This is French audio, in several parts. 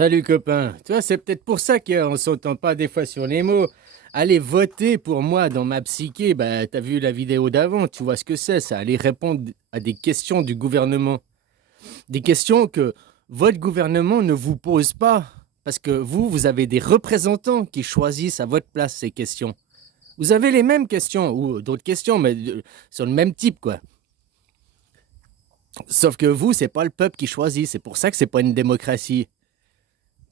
Salut copain, tu vois, c'est peut-être pour ça qu'on s'entend pas des fois sur les mots. Aller voter pour moi dans ma psyché, bah t'as vu la vidéo d'avant, tu vois ce que c'est, ça. Aller répondre à des questions du gouvernement. Des questions que votre gouvernement ne vous pose pas. Parce que vous avez des représentants qui choisissent à votre place ces questions. Vous avez les mêmes questions, ou d'autres questions, mais sur le même type, quoi. Sauf que vous, c'est pas le peuple qui choisit, c'est pour ça que c'est pas une démocratie.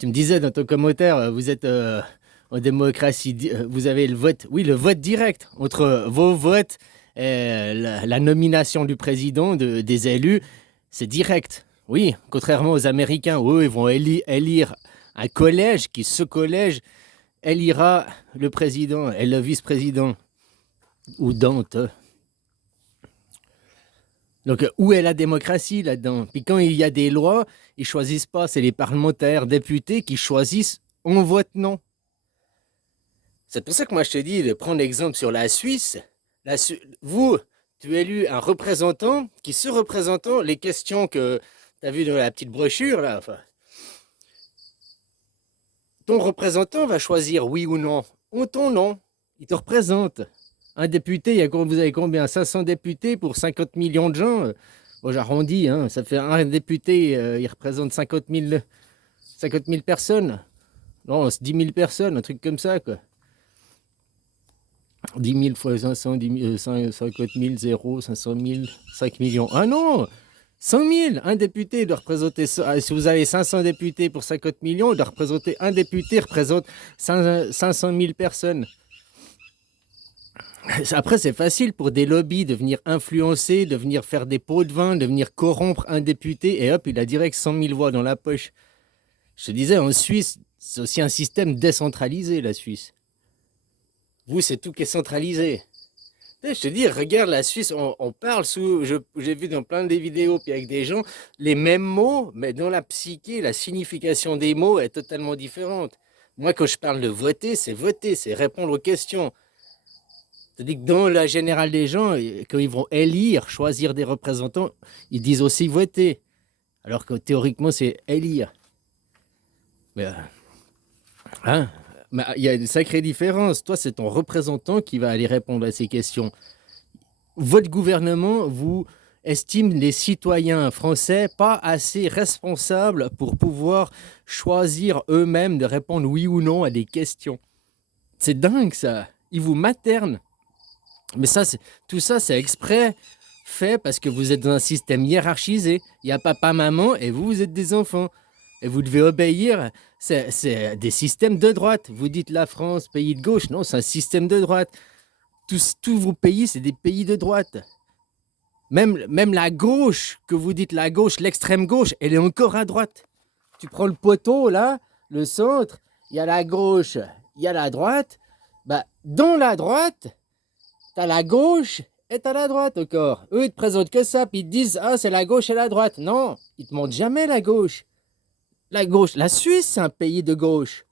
Tu me disais dans ton commentaire, vous êtes en démocratie, vous avez le vote, oui, le vote direct entre vos votes et la nomination du président, des élus, c'est direct. Oui, contrairement aux Américains, où eux, ils vont élire un collège qui, ce collège, élira le président et le vice-président. Ou Dante. Donc, où est la démocratie là-dedans? Puis quand il y a des lois, ils choisissent pas, c'est les parlementaires, députés qui choisissent, on vote non. C'est pour ça que moi je te dis de prendre l'exemple sur la Suisse. Vous, tu es élu un représentant qui, ce représentant, les questions que tu as vues dans la petite brochure, là, enfin, ton représentant va choisir oui ou non. Ou ton non. Il te représente. Un député, vous avez combien? 500 députés pour 50 millions de gens. Bon, j'arrondis, hein, ça fait un député, il représente 50 000 personnes. Non, c'est 10 000 personnes, un truc comme ça, quoi. 10 000 fois 500, 50 000, 0, 500 000, 5 millions. Ah non! 100 000! Un député doit représenter. Si vous avez 500 députés pour 50 millions, il doit représenter. Un député représente 500 000 personnes. Après, c'est facile pour des lobbies de venir influencer, de venir faire des pots de vin, de venir corrompre un député, et hop, il a direct 100 000 voix dans la poche. Je te disais, en Suisse, c'est aussi un système décentralisé, la Suisse. Vous, c'est tout qui est centralisé. Je te dis, regarde la Suisse, on parle j'ai vu dans plein des vidéos, puis avec des gens, les mêmes mots, mais dans la psyché, la signification des mots est totalement différente. Moi, quand je parle de voter, c'est répondre aux questions. C'est-à-dire que dans la générale des gens, quand ils vont élire, choisir des représentants, ils disent aussi voter. Alors que théoriquement, c'est élire. Mais, hein? Mais il y a une sacrée différence. Toi, c'est ton représentant qui va aller répondre à ces questions. Votre gouvernement vous estime les citoyens français pas assez responsables pour pouvoir choisir eux-mêmes de répondre oui ou non à des questions. C'est dingue ça. Ils vous maternent. Mais ça, tout ça, c'est exprès fait parce que vous êtes dans un système hiérarchisé. Il y a papa, maman et vous êtes des enfants. Et vous devez obéir. C'est des systèmes de droite. Vous dites la France, pays de gauche. Non, c'est un système de droite. Tous vos pays, c'est des pays de droite. Même la gauche, que vous dites la gauche, l'extrême gauche, elle est encore à droite. Tu prends le poteau, là, le centre, il y a la gauche, il y a la droite. Bah, dans la droite, t'as la gauche et t'as la droite encore. Eux, ils te présentent que ça, puis ils te disent, ah, c'est la gauche et la droite. Non, ils te montrent jamais la gauche. La gauche, la Suisse, c'est un pays de gauche.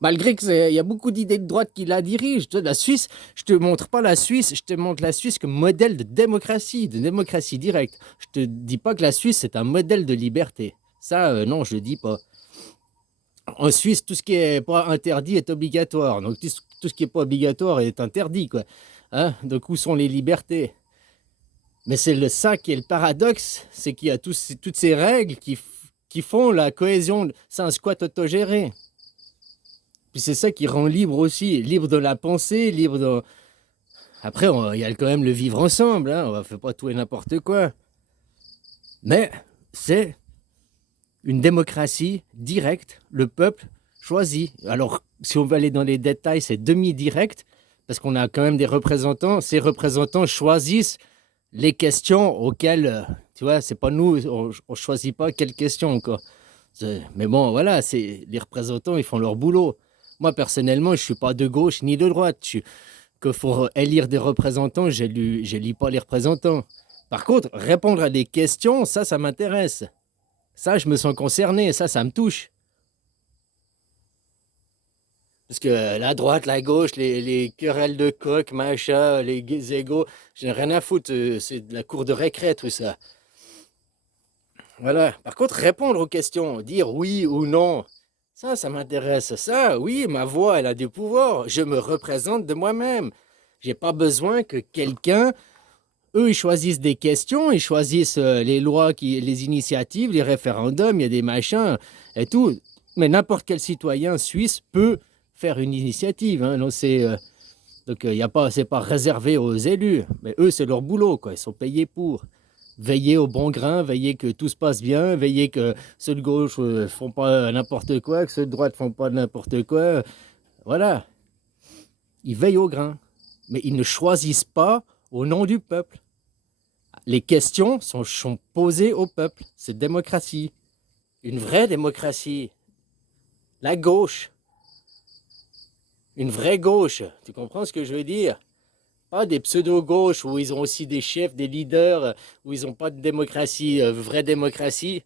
Malgré qu'il y a beaucoup d'idées de droite qui la dirigent. La Suisse, je te montre pas la Suisse, je te montre la Suisse comme modèle de démocratie directe. Je te dis pas que la Suisse, c'est un modèle de liberté. Ça, non, je le dis pas. En Suisse, tout ce qui est pas interdit est obligatoire. Donc, tout ce qui est pas obligatoire est interdit, quoi. Hein? Donc, où sont les libertés? Mais c'est ça qui est le paradoxe, c'est qu'il y a toutes ces règles qui font la cohésion. C'est un squat autogéré. Puis c'est ça qui rend libre aussi, libre de la pensée, libre de... Après, il y a quand même le vivre ensemble, hein, on ne fait pas tout et n'importe quoi. Mais c'est une démocratie directe, le peuple choisit. Alors, si on veut aller dans les détails, c'est demi-direct, parce qu'on a quand même des représentants. Ces représentants choisissent les questions auxquelles, tu vois, c'est pas nous, on choisit pas quelles questions encore. Mais bon, voilà, les représentants, ils font leur boulot. Moi, personnellement, je suis pas de gauche ni de droite. Que faut élire des représentants, je lis pas les représentants. Par contre, répondre à des questions, ça m'intéresse. Ça, je me sens concerné, ça me touche. Parce que la droite, la gauche, les querelles de coq, machin, les égos, j'ai rien à foutre, c'est de la cour de récré, tout ça. Voilà. Par contre, répondre aux questions, dire oui ou non, ça m'intéresse. Ça, oui, ma voix, elle a du pouvoir. Je me représente de moi-même. J'ai pas besoin que quelqu'un, eux, ils choisissent des questions, ils choisissent les lois, les initiatives, les référendums, il y a des machins et tout. Mais n'importe quel citoyen suisse peut faire une initiative. Hein. Non, donc, y a pas, c'est pas réservé aux élus. Mais eux, c'est leur boulot, quoi. Ils sont payés pour veiller au bon grain, veiller que tout se passe bien, veiller que ceux de gauche font pas n'importe quoi, que ceux de droite font pas n'importe quoi. Voilà. Ils veillent au grain. Mais ils ne choisissent pas au nom du peuple. Les questions sont posées au peuple. C'est démocratie. Une vraie démocratie. La gauche. Une vraie gauche. Tu comprends ce que je veux dire? Pas des pseudo-gauches où ils ont aussi des chefs, des leaders, où ils n'ont pas de démocratie, vraie démocratie.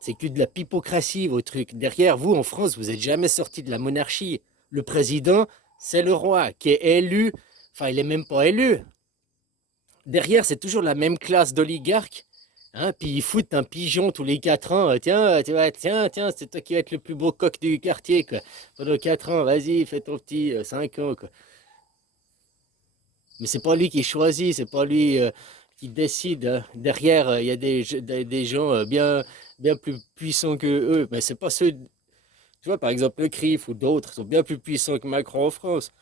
C'est que de la pipocratie, vos trucs. Derrière vous, en France, vous n'êtes jamais sorti de la monarchie. Le président, c'est le roi qui est élu. Enfin, il n'est même pas élu. Derrière, c'est toujours la même classe d'oligarques. Hein, puis ils foutent un pigeon tous les 4 ans. Tiens, tiens, c'est toi qui vas être le plus beau coq du quartier. Quoi. Pendant 4 ans, vas-y, fais ton petit 5 ans. Quoi. Mais c'est pas lui qui choisit, c'est pas lui qui décide. Hein. Derrière, il y a des gens bien plus puissants que eux. Mais c'est pas ceux, tu vois, par exemple, le CRIF ou d'autres sont bien plus puissants que Macron en France.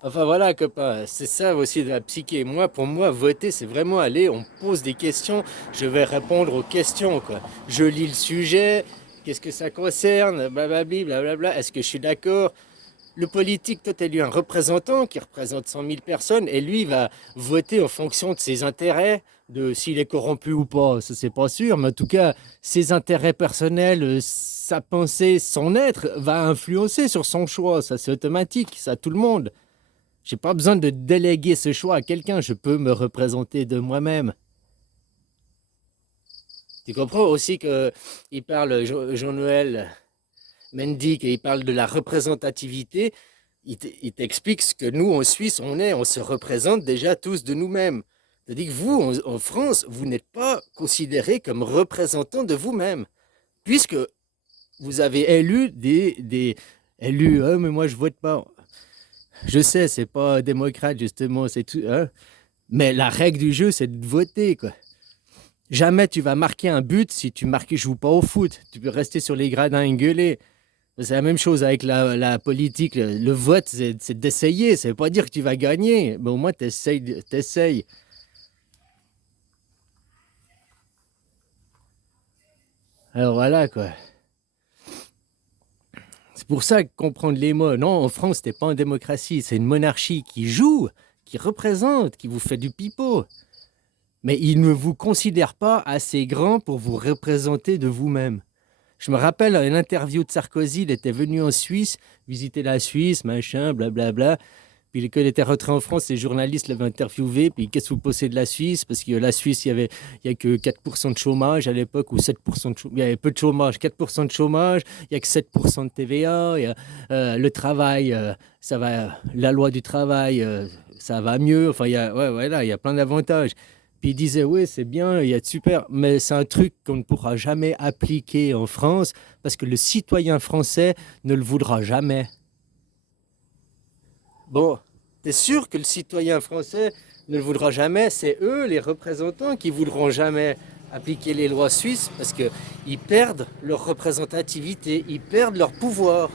Enfin voilà, copain, c'est ça aussi de la psyché. Moi, pour moi, voter, c'est vraiment aller, on pose des questions, je vais répondre aux questions, quoi. Je lis le sujet, qu'est-ce que ça concerne, blablabli, blablabla, est-ce que je suis d'accord? Le politique, toi, tu élu un représentant qui représente 100 000 personnes et lui il va voter en fonction de ses intérêts, de s'il est corrompu ou pas, ça c'est pas sûr, mais en tout cas, ses intérêts personnels, sa pensée, son être va influencer sur son choix, ça c'est automatique, ça tout le monde. J'ai pas besoin de déléguer ce choix à quelqu'un, je peux me représenter de moi-même. Tu comprends aussi que il parle, Jean-Noël Mendy, il parle de la représentativité, il t'explique ce que nous, en Suisse, on se représente déjà tous de nous-mêmes. C'est-à-dire que vous, en France, vous n'êtes pas considérés comme représentants de vous-même, puisque vous avez élu élus, ah, mais moi je vote pas. Je sais, c'est pas démocrate, justement, c'est tout, hein. Mais la règle du jeu, c'est de voter, quoi. Jamais tu vas marquer un but si tu joues pas au foot. Tu peux rester sur les gradins et gueuler. C'est la même chose avec la politique. Le vote, c'est d'essayer. Ça veut pas dire que tu vas gagner. Mais au moins, t'essayes. Alors voilà, quoi. C'est pour ça que comprendre les mots. Non, en France, c'était pas une démocratie. C'est une monarchie qui joue, qui représente, qui vous fait du pipeau. Mais il ne vous considère pas assez grand pour vous représenter de vous-même. Je me rappelle une interview de Sarkozy, il était venu en Suisse, visiter la Suisse, machin, blablabla. Puis quand il était rentré en France, les journalistes l'avaient interviewé. Puis qu'est-ce que vous pensez de la Suisse? Parce que la Suisse, il y a que 4% de chômage à l'époque, ou 7% de chômage. Il y avait peu de chômage, 4% de chômage, il n'y a que 7% de TVA. Il y a, le travail, ça va, la loi du travail, ça va mieux. Enfin, il y a plein d'avantages. Puis il disait, oui, c'est bien, il y a de super, mais c'est un truc qu'on ne pourra jamais appliquer en France parce que le citoyen français ne le voudra jamais. Bon, t'es sûr que le citoyen français ne le voudra jamais? C'est eux, les représentants, qui voudront jamais appliquer les lois suisses parce qu'ils perdent leur représentativité, ils perdent leur pouvoir.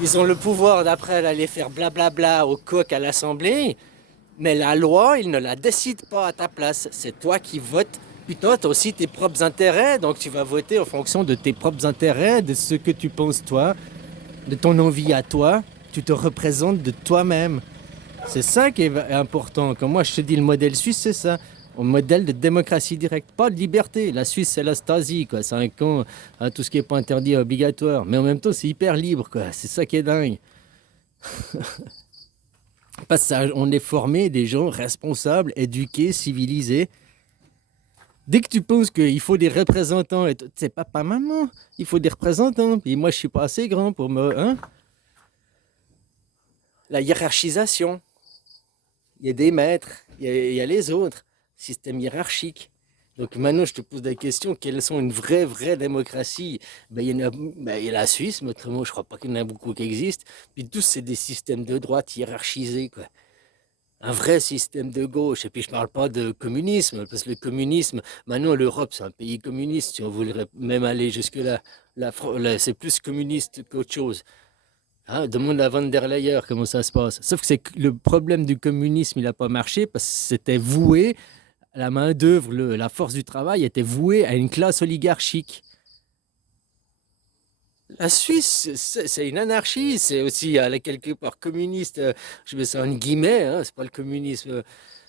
Ils ont le pouvoir d'après d'aller faire blablabla au coq à l'Assemblée, mais la loi, ils ne la décident pas à ta place. C'est toi qui votes. Puis toi, tu as aussi tes propres intérêts, donc tu vas voter en fonction de tes propres intérêts, de ce que tu penses toi, de ton envie à toi. Tu te représentes de toi-même. C'est ça qui est important. Comme moi, je te dis, le modèle suisse, c'est ça. Un modèle de démocratie directe, pas de liberté. La Suisse, c'est la Stasi, quoi. C'est un camp, hein, tout ce qui n'est pas interdit est obligatoire. Mais en même temps, c'est hyper libre, quoi. C'est ça qui est dingue. Parce qu'on est formé des gens responsables, éduqués, civilisés. Dès que tu penses qu'il faut des représentants, c'est papa, maman, il faut des représentants. Puis moi, je suis pas assez grand pour me... Hein? La hiérarchisation. Il y a des maîtres, il y a les autres. Système hiérarchique. Donc maintenant, je te pose la question, quelles sont une vraie démocratie? Il y a la Suisse, mais autrement, je crois pas qu'il y en a beaucoup qui existent. Puis tous, c'est des systèmes de droite hiérarchisés, quoi. Un vrai système de gauche. Et puis je parle pas de communisme, parce que le communisme, maintenant l'Europe c'est un pays communiste, si on voudrait même aller jusque-là. C'est plus communiste qu'autre chose. Hein, demande à Van der Leyen comment ça se passe. Sauf que le problème du communisme, il n'a pas marché parce que c'était voué, la main-d'œuvre, la force du travail était vouée à une classe oligarchique. La Suisse, c'est une anarchie, c'est aussi quelque part communiste, je mets ça en guillemets, hein, c'est pas le communisme,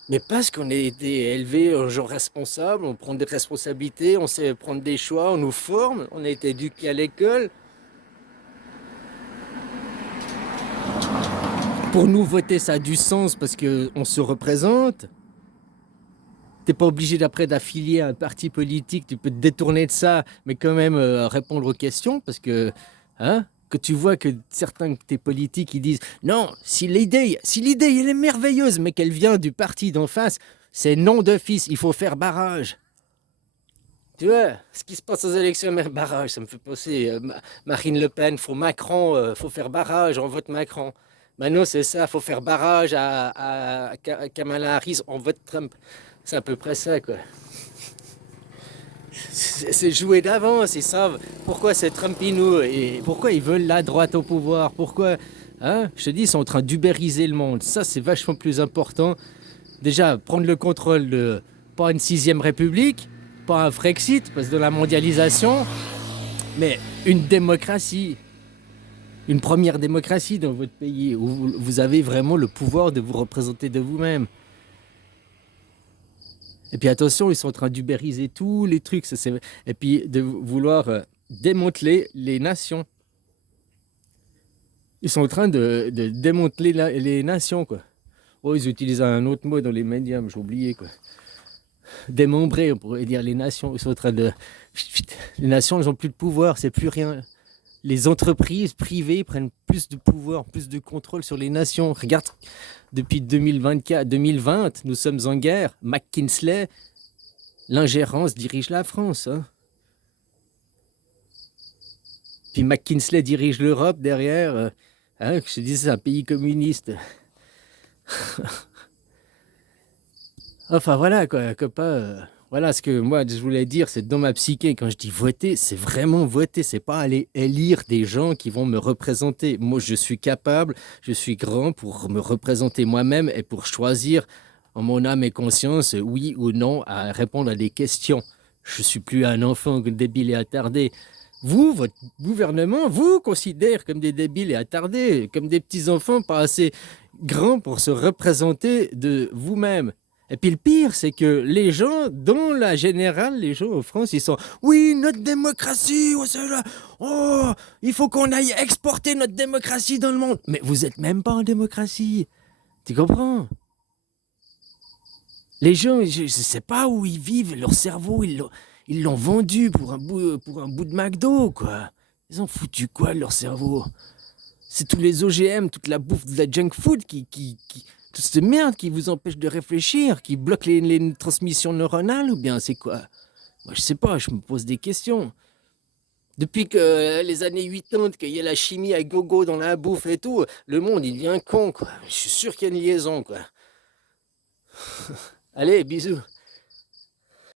mais parce qu'on a été élevé en gens responsables, on prend des responsabilités, on sait prendre des choix, on nous forme, on a été éduqués à l'école. Pour nous, voter, ça a du sens parce qu'on se représente. T'es pas obligé d'après d'affilier à un parti politique, tu peux te détourner de ça, mais quand même répondre aux questions parce que, hein, que tu vois que certains de tes politiques ils disent non, si l'idée elle est merveilleuse, mais qu'elle vient du parti d'en face, c'est non d'office, il faut faire barrage. Tu vois, ce qui se passe aux élections, barrage, ça me fait penser Marine Le Pen, faut Macron, faut faire barrage, on vote Macron. Maintenant, c'est ça, faut faire barrage à Kamala Harris, on vote Trump. C'est à peu près ça, quoi. C'est joué d'avance, ils savent pourquoi c'est Trumpino et pourquoi ils veulent la droite au pouvoir, pourquoi, hein, je te dis, ils sont en train d'ubériser le monde. Ça, c'est vachement plus important. Déjà, prendre le contrôle de, pas une sixième république, pas un Frexit, parce que de la mondialisation, mais une démocratie. Une première démocratie dans votre pays, où vous avez vraiment le pouvoir de vous représenter de vous-même. Et puis attention, ils sont en train d'ubériser tous les trucs. Et puis de vouloir démanteler les nations. Ils sont en train de démanteler les nations, quoi. Oh, ils utilisent un autre mot dans les médias, mais j'ai oublié, quoi. Démembrer, on pourrait dire les nations. Ils sont en train de... Les nations, elles n'ont plus de pouvoir, c'est plus rien. Les entreprises privées prennent plus de pouvoir, plus de contrôle sur les nations. Regarde, depuis 2020, nous sommes en guerre. McKinsey, l'ingérence dirige la France. Hein. Puis McKinsey dirige l'Europe derrière. Hein, je te dis, c'est un pays communiste. Enfin voilà, quoi, copain. Voilà ce que moi je voulais dire, c'est dans ma psyché, quand je dis voter, c'est vraiment voter, c'est pas aller élire des gens qui vont me représenter. Moi je suis capable, je suis grand pour me représenter moi-même et pour choisir en mon âme et conscience, oui ou non, à répondre à des questions. Je suis plus un enfant débile et attardé. Vous, votre gouvernement, vous considère comme des débiles et attardés, comme des petits-enfants pas assez grands pour se représenter de vous-même. Et puis le pire, c'est que les gens, dans la générale, les gens en France, ils sont oui, notre démocratie, oh, oh, il faut qu'on aille exporter notre démocratie dans le monde. Mais vous êtes même pas en démocratie. Tu comprends? Les gens, je ne sais pas où ils vivent, leur cerveau, ils l'ont vendu pour un bout de McDo, quoi. Ils ont foutu quoi, leur cerveau? C'est tous les OGM, toute la bouffe de la junk food toute cette merde qui vous empêche de réfléchir, qui bloque les transmissions neuronales, ou bien c'est quoi? Moi, je sais pas, je me pose des questions. Depuis que les années 80, qu'il y a la chimie à gogo dans la bouffe et tout, le monde, il devient con, quoi. Je suis sûr qu'il y a une liaison, quoi. Allez, bisous.